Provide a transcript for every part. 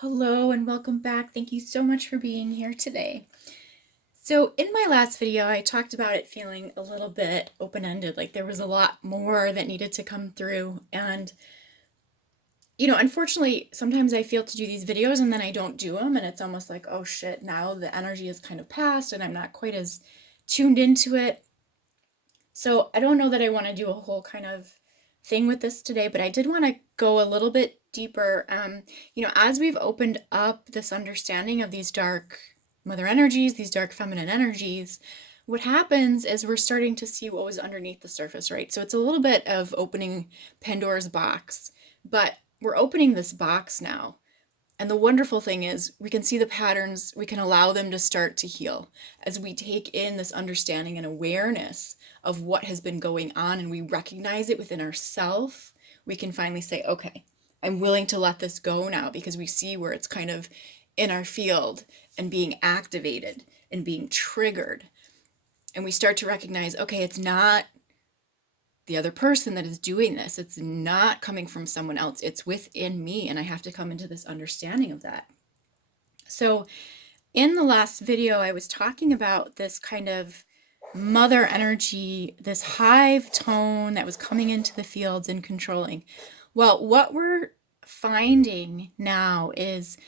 Hello and welcome back. Thank you so much for being here today. So in my last video, I talked about it feeling a little bit open-ended, like there was a lot more that needed to come through. And, unfortunately, sometimes I feel to do these videos and then I don't do them. And it's almost like, oh shit, now the energy is kind of passed and I'm not quite as tuned into it. So I don't know that I want to do a whole kind of thing with this today, but I did want to go a little bit deeper. As we've opened up this understanding of these dark mother energies, these dark feminine energies, what happens is we're starting to see what was underneath the surface, right? So it's a little bit of opening Pandora's box, but we're opening this box now. And the wonderful thing is we can see the patterns, we can allow them to start to heal as we take in this understanding and awareness of what has been going on and we recognize it within ourselves. We can finally say, okay, I'm willing to let this go now because we see where it's kind of in our field and being activated and being triggered. And we start to recognize, okay, it's not the other person that is doing this. It's not coming from someone else. It's within me, and I have to come into this understanding of that. So in the last video, I was talking about this kind of mother energy, this hive tone that was coming into the fields and controlling. Well, what we're finding now is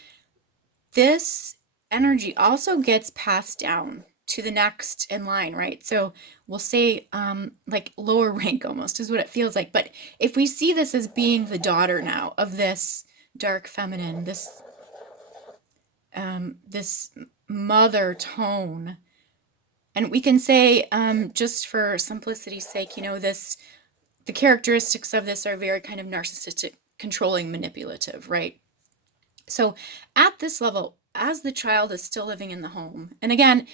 this energy also gets passed down to the next in line, right? So we'll say like lower rank almost is what it feels like. But if we see this as being the daughter now of this dark feminine, this mother tone, and we can say just for simplicity's sake, the characteristics of this are very kind of narcissistic, controlling, manipulative, right? So at this level, as the child is still living in the home, and again,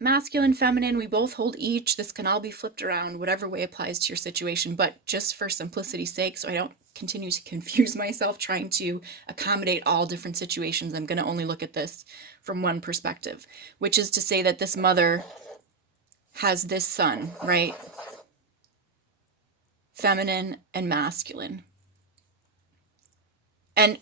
masculine, feminine, we both hold each. This can all be flipped around, whatever way applies to your situation. But just for simplicity's sake, so I don't continue to confuse myself trying to accommodate all different situations, I'm going to only look at this from one perspective, which is to say that this mother has this son, right? Feminine and masculine. And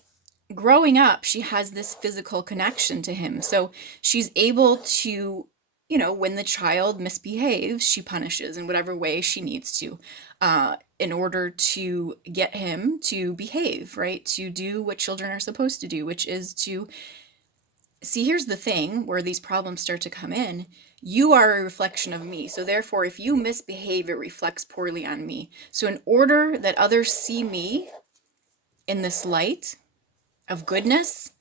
growing up, she has this physical connection to him. So she's able to, when the child misbehaves, she punishes in whatever way she needs to in order to get him to behave, right? To do what children are supposed to do, which is to see, here's the thing where these problems start to come in. You are a reflection of me. So therefore, if you misbehave, it reflects poorly on me. So in order that others see me in this light of goodness,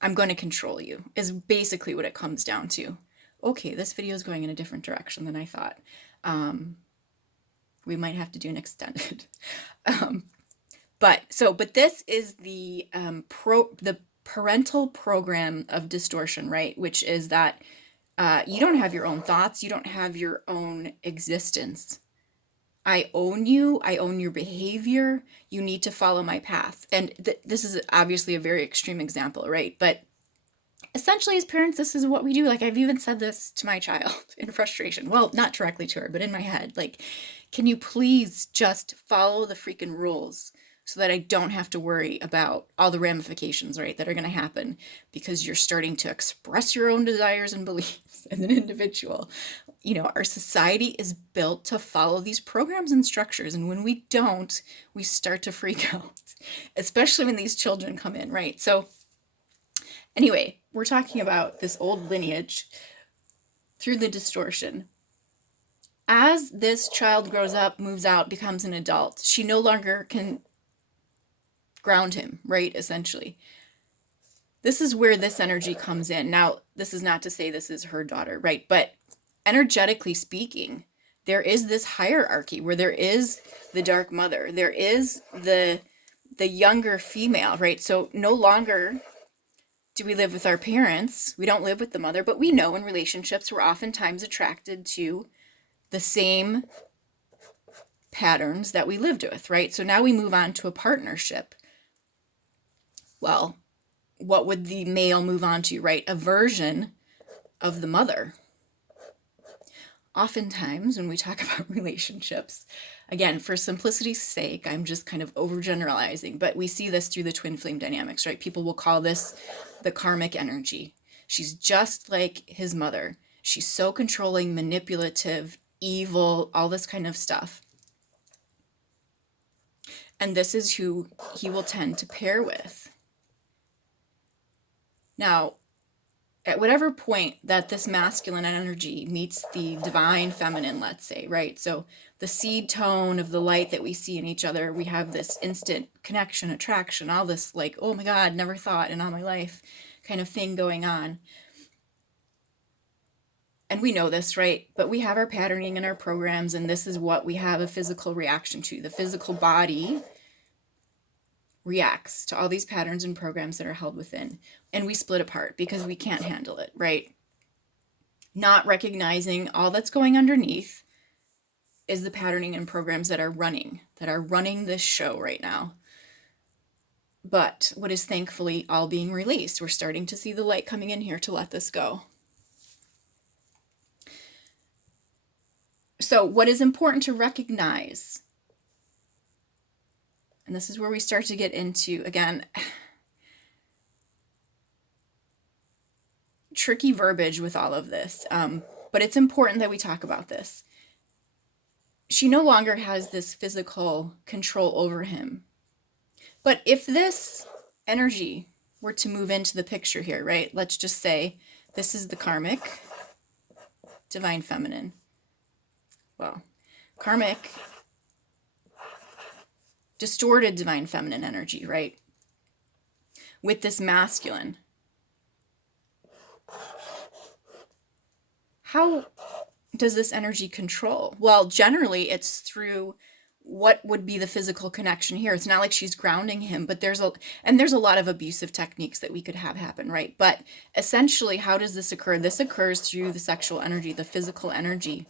I'm going to control you, is basically what it comes down to. Okay, this video is going in a different direction than I thought. We might have to do an extended. But this is the parental program of distortion, right? Which is that you don't have your own thoughts, you don't have your own existence. I own you, I own your behavior, you need to follow my path. And this is obviously a very extreme example, right? But essentially, as parents, this is what we do. Like, I've even said this to my child in frustration. Well, not directly to her, but in my head. Like, can you please just follow the freaking rules so that I don't have to worry about all the ramifications, right, that are going to happen because you're starting to express your own desires and beliefs as an individual. Our society is built to follow these programs and structures. And when we don't, we start to freak out, especially when these children come in, right? So anyway, we're talking about this old lineage through the distortion. As this child grows up, moves out, becomes an adult, she no longer can ground him, right? Essentially. This is where this energy comes in. Now, this is not to say this is her daughter, right? But energetically speaking, there is this hierarchy where there is the dark mother, there is the younger female, right? So no longer do we live with our parents? We don't live with the mother, but we know in relationships we're oftentimes attracted to the same patterns that we lived with, right? So now we move on to a partnership. Well, what would the male move on to, right? A version of the mother. oftentimes when we talk about relationships, again, for simplicity's sake, I'm just kind of overgeneralizing, but we see this through the twin flame dynamics, right? People will call this the karmic energy. She's just like his mother. She's so controlling, manipulative, evil, all this kind of stuff. And this is who he will tend to pair with. Now, at whatever point that this masculine energy meets the divine feminine, let's say, right? So the seed tone of the light that we see in each other, we have this instant connection, attraction, all this like, oh my God, never thought in all my life kind of thing going on. And we know this, right? But we have our patterning and our programs, and this is what we have a physical reaction to. The physical body reacts to all these patterns and programs that are held within, and we split apart because we can't handle it, right? Not recognizing all that's going underneath is the patterning and programs that are running this show right now. But what is thankfully all being released? We're starting to see the light coming in here to let this go. So what is important to recognize, and this is where we start to get into, again, tricky verbiage with all of this, but it's important that we talk about this. She no longer has this physical control over him. But if this energy were to move into the picture here, right? Let's just say this is the karmic divine feminine. Well, karmic distorted divine feminine energy, right? With this masculine. How does this energy control? Well, generally it's through what would be the physical connection here. It's not like she's grounding him, but there's a lot of abusive techniques that we could have happen, right? But essentially, how does this occur? This occurs through the sexual energy, the physical energy.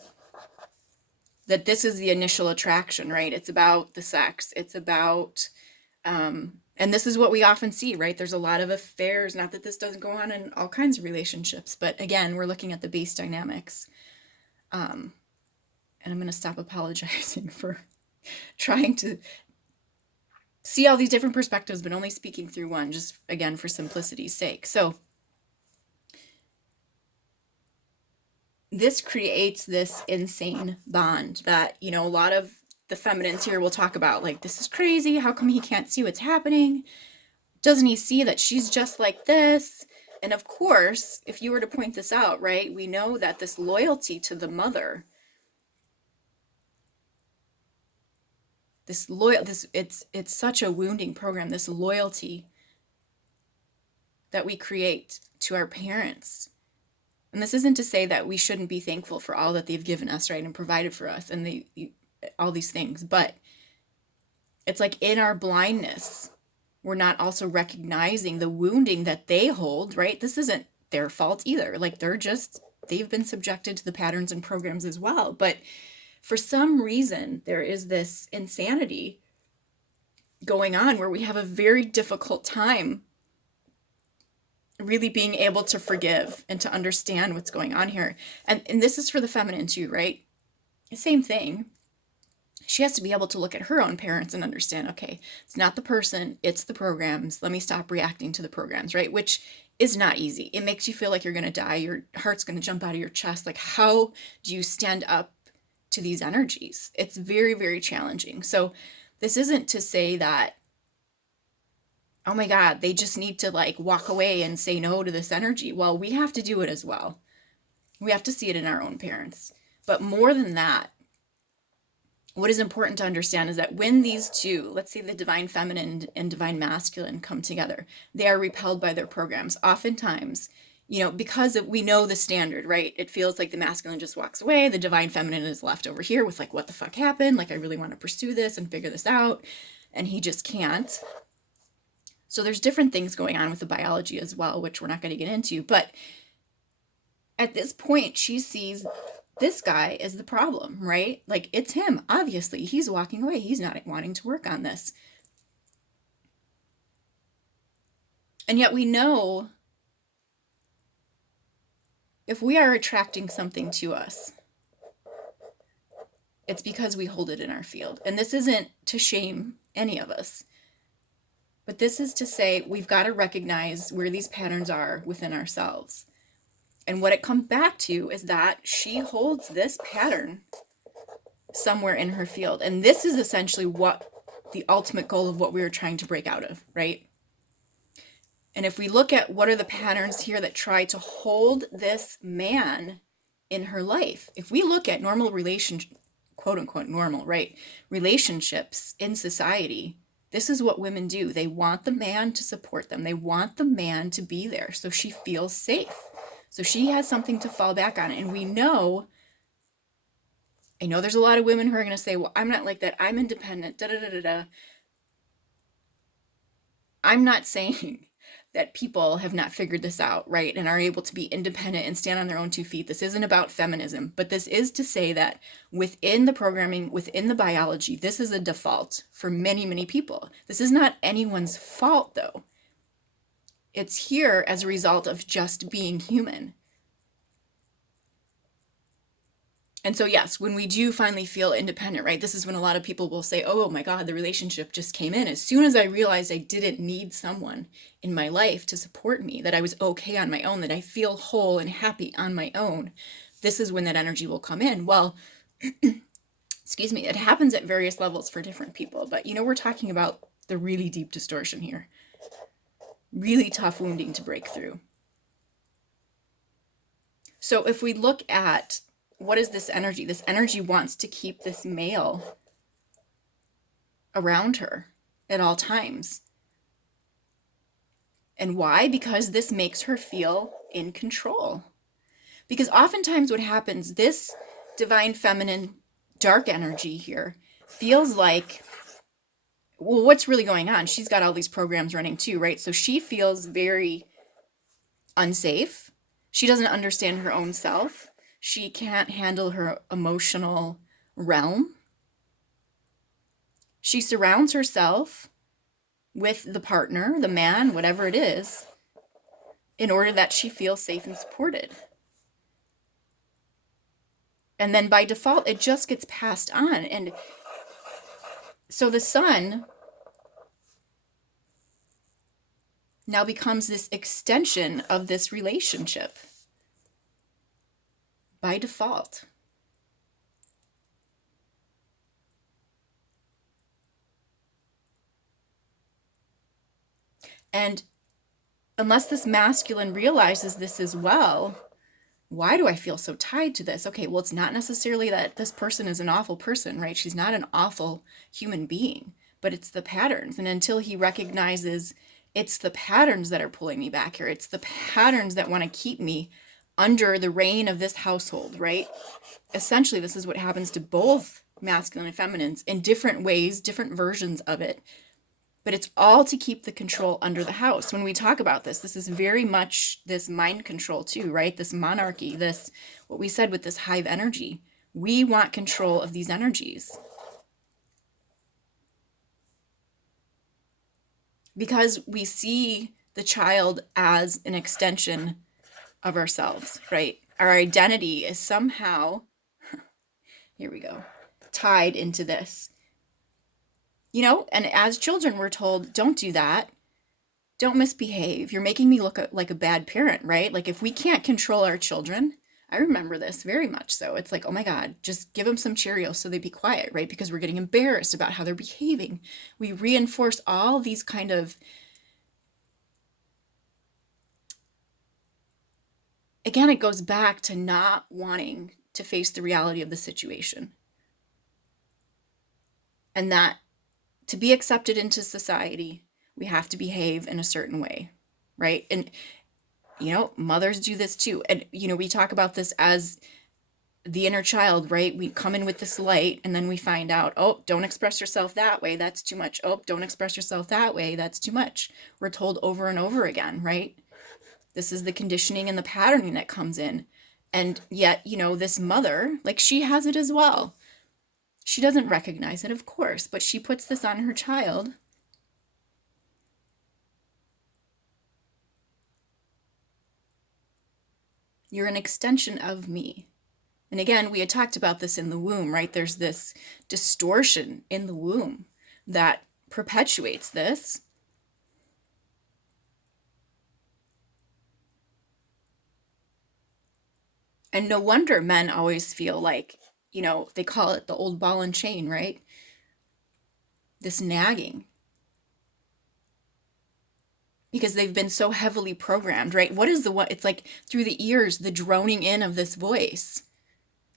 That this is the initial attraction, right? It's about the sex. It's about, and this is what we often see, right? There's a lot of affairs, not that this doesn't go on in all kinds of relationships, but again, we're looking at the base dynamics. And I'm going to stop apologizing for trying to see all these different perspectives, but only speaking through one, just again, for simplicity's sake. So this creates this insane bond that, you know, a lot of the feminines here will talk about, like, this is crazy. How come he can't see what's happening? Doesn't he see that she's just like this? And of course, if you were to point this out, right, we know that this loyalty to the mother, it's such a wounding program, this loyalty that we create to our parents. And this isn't to say that we shouldn't be thankful for all that they've given us, right, and provided for us, and all these things. But it's like in our blindness, we're not also recognizing the wounding that they hold, right? This isn't their fault either. Like they've been subjected to the patterns and programs as well. But for some reason, there is this insanity going on where we have a very difficult time really being able to forgive and to understand what's going on here. And this is for the feminine too, right? Same thing. She has to be able to look at her own parents and understand, okay, it's not the person, it's the programs. Let me stop reacting to the programs, right? Which is not easy. It makes you feel like you're going to die. Your heart's going to jump out of your chest. Like, how do you stand up to these energies? It's very, very challenging. So this isn't to say that, oh my God, they just need to like walk away and say no to this energy. Well, we have to do it as well. We have to see it in our own parents. But more than that, what is important to understand is that when these two, let's say the divine feminine and divine masculine, come together, they are repelled by their programs. Oftentimes, you know, because we know the standard, right? It feels like the masculine just walks away. The divine feminine is left over here with like, what the fuck happened? Like, I really want to pursue this and figure this out. And he just can't. So there's different things going on with the biology as well, which we're not going to get into. But at this point, she sees this guy is the problem, right? Like, it's him. Obviously, he's walking away. He's not wanting to work on this. And yet we know if we are attracting something to us, It's because we hold it in our field. And this isn't to shame any of us, but this is to say we've got to recognize where these patterns are within ourselves. And what it comes back to is that she holds this pattern somewhere in her field. And this is essentially what the ultimate goal of what we were trying to break out of, right? And if we look at what are the patterns here that try to hold this man in her life, if we look at normal relationship, quote unquote normal, right? Relationships in society, this is what women do. They want the man to support them. They want the man to be there so she feels safe. So she has something to fall back on. And we know, I know there's a lot of women who are going to say, well, I'm not like that. I'm independent, da da da da da. I'm not saying that people have not figured this out, right, and are able to be independent and stand on their own 2 feet. This isn't about feminism, but this is to say that within the programming, within the biology, this is a default for many, many people. This is not anyone's fault, though. It's here as a result of just being human. And so, yes, when we do finally feel independent, right, this is when a lot of people will say, oh my God, the relationship just came in. As soon as I realized I didn't need someone in my life to support me, that I was okay on my own, that I feel whole and happy on my own, this is when that energy will come in. Well, excuse me, it happens at various levels for different people. But, we're talking about the really deep distortion here. Really tough wounding to break through. So if we look at what is this energy? This energy wants to keep this male around her at all times. And why? Because this makes her feel in control. Because oftentimes what happens, this divine feminine dark energy here feels like, well, what's really going on? She's got all these programs running too, right? So she feels very unsafe. She doesn't understand her own self. She can't handle her emotional realm. She surrounds herself with the partner, the man, whatever it is, in order that she feels safe and supported. And then by default, it just gets passed on. And so the son now becomes this extension of this relationship by default. And unless this masculine realizes this as well, why do I feel so tied to this? Okay, well, it's not necessarily that this person is an awful person, right? She's not an awful human being, but it's the patterns. And until he recognizes it's the patterns that are pulling me back here, it's the patterns that want to keep me under the reign of this household, right? Essentially, this is what happens to both masculine and feminines in different ways, different versions of it. But it's all to keep the control under the house. When we talk about this, this is very much this mind control too, right? This monarchy, this, what we said with this hive energy. We want control of these energies. Because we see the child as an extension of ourselves, right? Our identity is somehow, here we go, tied into this. And as children, we're told, don't do that. Don't misbehave. You're making me look like a bad parent, right? Like if we can't control our children, I remember this very much so. It's like, oh my God, just give them some Cheerios so they be quiet, right? Because we're getting embarrassed about how they're behaving. We reinforce all these kind of, again, it goes back to not wanting to face the reality of the situation. And that to be accepted into society, we have to behave in a certain way, right? And, mothers do this too. And, we talk about this as the inner child, right? We come in with this light and then we find out, oh, don't express yourself that way. That's too much. Oh, don't express yourself that way. That's too much. We're told over and over again, right? This is the conditioning and the patterning that comes in. And yet, this mother, like she has it as well. She doesn't recognize it, of course, but she puts this on her child. You're an extension of me. And again, we had talked about this in the womb, right? There's this distortion in the womb that perpetuates this. And no wonder men always feel like, they call it the old ball and chain, right? This nagging. Because they've been so heavily programmed, right? What is it's like through the ears, the droning in of this voice.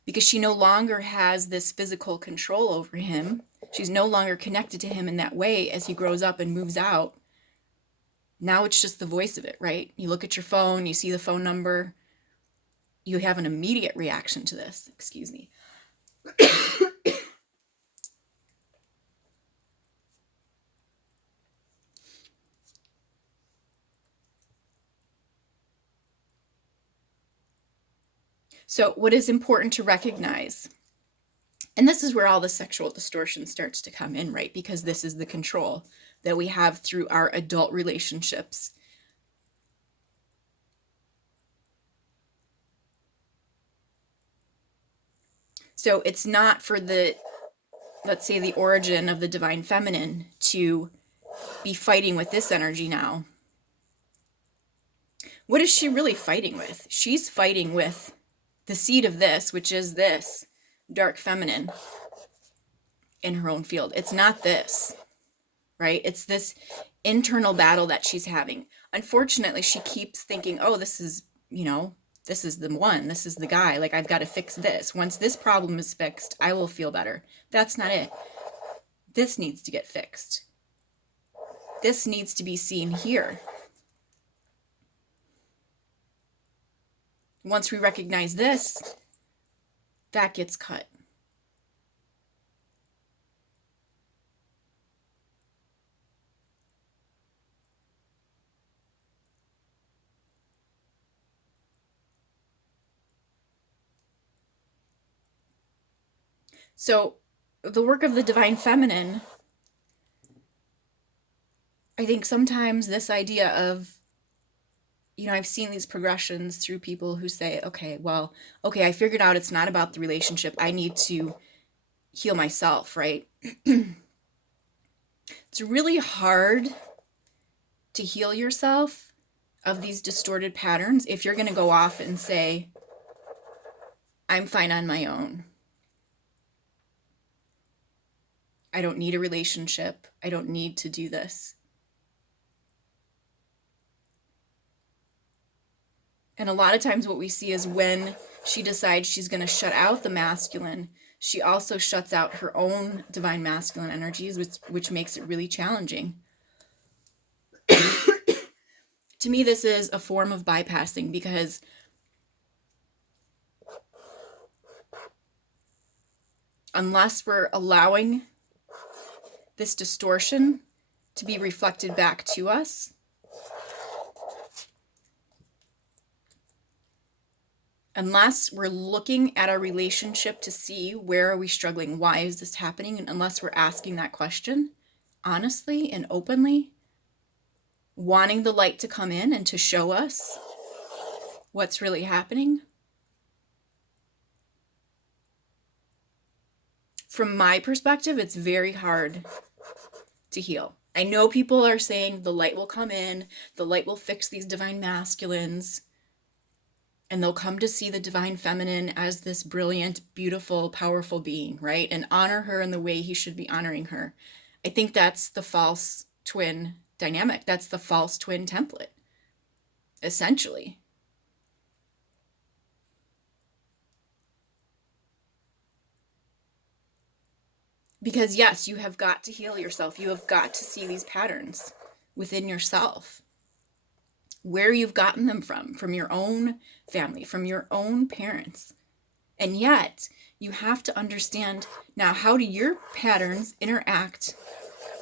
Because she no longer has this physical control over him. She's no longer connected to him in that way as he grows up and moves out. Now it's just the voice of it, right? You look at your phone, you see the phone number, you have an immediate reaction to this. Excuse me. So what is important to recognize, and this is where all the sexual distortion starts to come in, right? Because this is the control that we have through our adult relationships. So it's not for let's say the origin of the divine feminine to be fighting with this energy now. What is she really fighting with? She's fighting with the seed of this, which is this dark feminine in her own field. It's not this, right? It's this internal battle that she's having. Unfortunately, she keeps thinking, oh, this is the one, this is the guy. Like, I've got to fix this. Once this problem is fixed, I will feel better. That's not it. This needs to get fixed. This needs to be seen here. Once we recognize this, that gets cut. So the work of the divine feminine, I think sometimes this idea of, I've seen these progressions through people who say, okay, I figured out it's not about the relationship. I need to heal myself, right? It's really hard to heal yourself of these distorted patterns if you're going to go off and say, I'm fine on my own. I don't need a relationship. I don't need to do this. And a lot of times what we see is when she decides she's going to shut out the masculine, she also shuts out her own divine masculine energies, which makes it really challenging. To me, this is a form of bypassing, because unless we're allowing this distortion to be reflected back to us, unless we're looking at our relationship to see where are we struggling, why is this happening, and unless we're asking that question honestly and openly, wanting the light to come in and to show us what's really happening, from my perspective, it's very hard to heal. I know people are saying the light will come in, the light will fix these divine masculines, and they'll come to see the divine feminine as this brilliant, beautiful, powerful being, right? And honor her in the way he should be honoring her. I think that's the false twin dynamic. That's the false twin template, essentially. Because yes, you have got to heal yourself. You have got to see these patterns within yourself, where you've gotten them from your own family, from your own parents. And yet you have to understand now, how do your patterns interact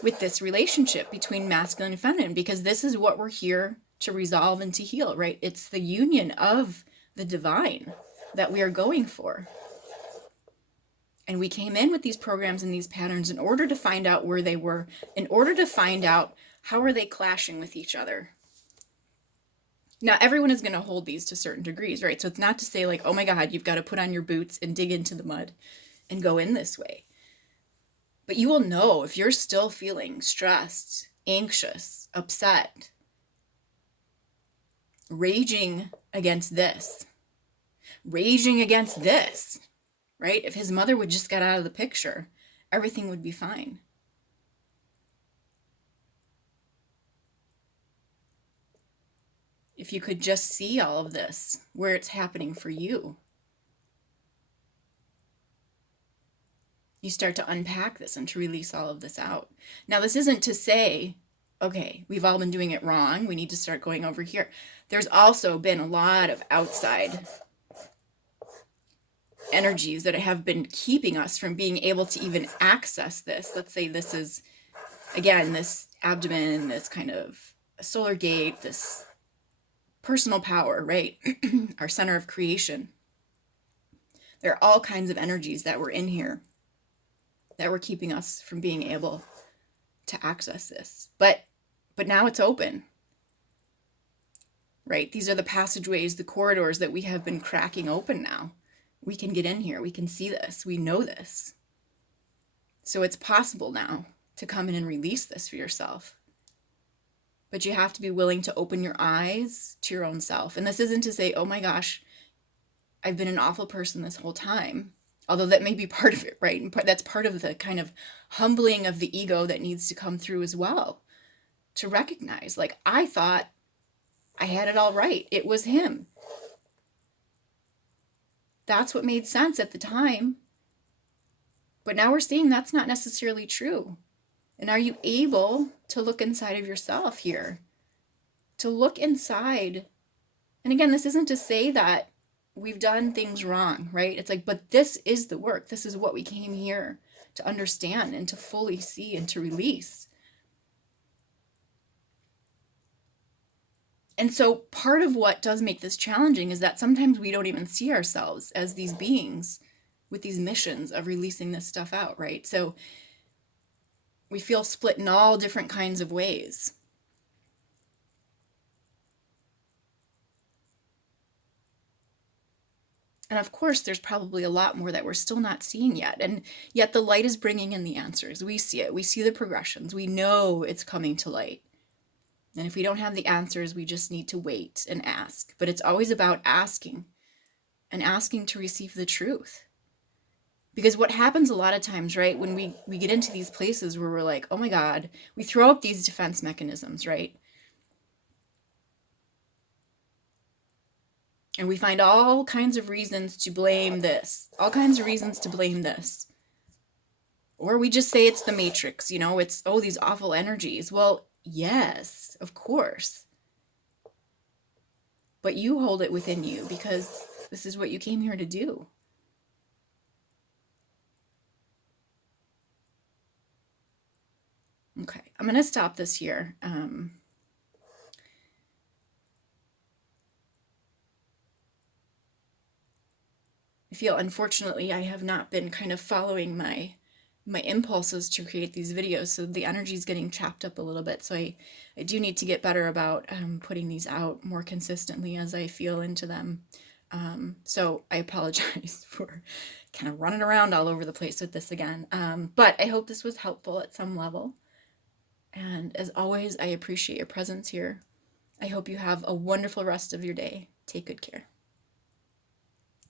with this relationship between masculine and feminine? Because this is what we're here to resolve and to heal, right? It's the union of the divine that we are going for. And we came in with these programs and these patterns in order to find out where they were, in order to find out how are they clashing with each other. Now, everyone is going to hold these to certain degrees, right? So it's not to say like, oh my God, you've got to put on your boots and dig into the mud and go in this way. But you will know if you're still feeling stressed, anxious, upset, raging against this, right? If his mother would just get out of the picture, everything would be fine. If you could just see all of this, where it's happening for you, you start to unpack this and to release all of this out. Now, this isn't to say, okay, we've all been doing it wrong, we need to start going over here. There's also been a lot of outside energies that have been keeping us from being able to even access this. Let's say this is, again, this abdomen, this kind of solar gate, this personal power, right? Our center of creation. There are all kinds of energies that were in here that were keeping us from being able to access this. But now it's open, right? These are the passageways, the corridors that we have been cracking open now. We can get in here. We can see this. We know this. So it's possible now to come in and release this for yourself. But you have to be willing to open your eyes to your own self. And this isn't to say, oh my gosh, I've been an awful person this whole time. Although that may be part of it, right? And that's part of the kind of humbling of the ego that needs to come through as well. To recognize, like, I thought I had it all right. It was him. That's what made sense at the time. But now we're seeing that's not necessarily true. And are you able to look inside of yourself here? To look inside. And again, this isn't to say that we've done things wrong, right? It's like, but this is the work. This is what we came here to understand and to fully see and to release. And so part of what does make this challenging is that sometimes we don't even see ourselves as these beings with these missions of releasing this stuff out, right? So we feel split in all different kinds of ways. And of course, there's probably a lot more that we're still not seeing yet. And yet the light is bringing in the answers. We see it. We see the progressions. We know it's coming to light. And if we don't have the answers, we just need to wait and ask. But it's always about asking and asking to receive the truth. Because what happens a lot of times, right, when we get into these places where we're like, oh my God, we throw up these defense mechanisms, right? And we find all kinds of reasons to blame this, all kinds of reasons to blame this. Or we just say it's the matrix, it's, oh, these awful energies. Well, yes, of course. But you hold it within you because this is what you came here to do. Okay, I'm going to stop this here. I feel, unfortunately, I have not been kind of following my impulses to create these videos, so the energy is getting chopped up a little bit. So I do need to get better about putting these out more consistently as I feel into them. So I apologize for kind of running around all over the place with this again. But I hope this was helpful at some level. And as always, I appreciate your presence here. I hope you have a wonderful rest of your day. Take good care.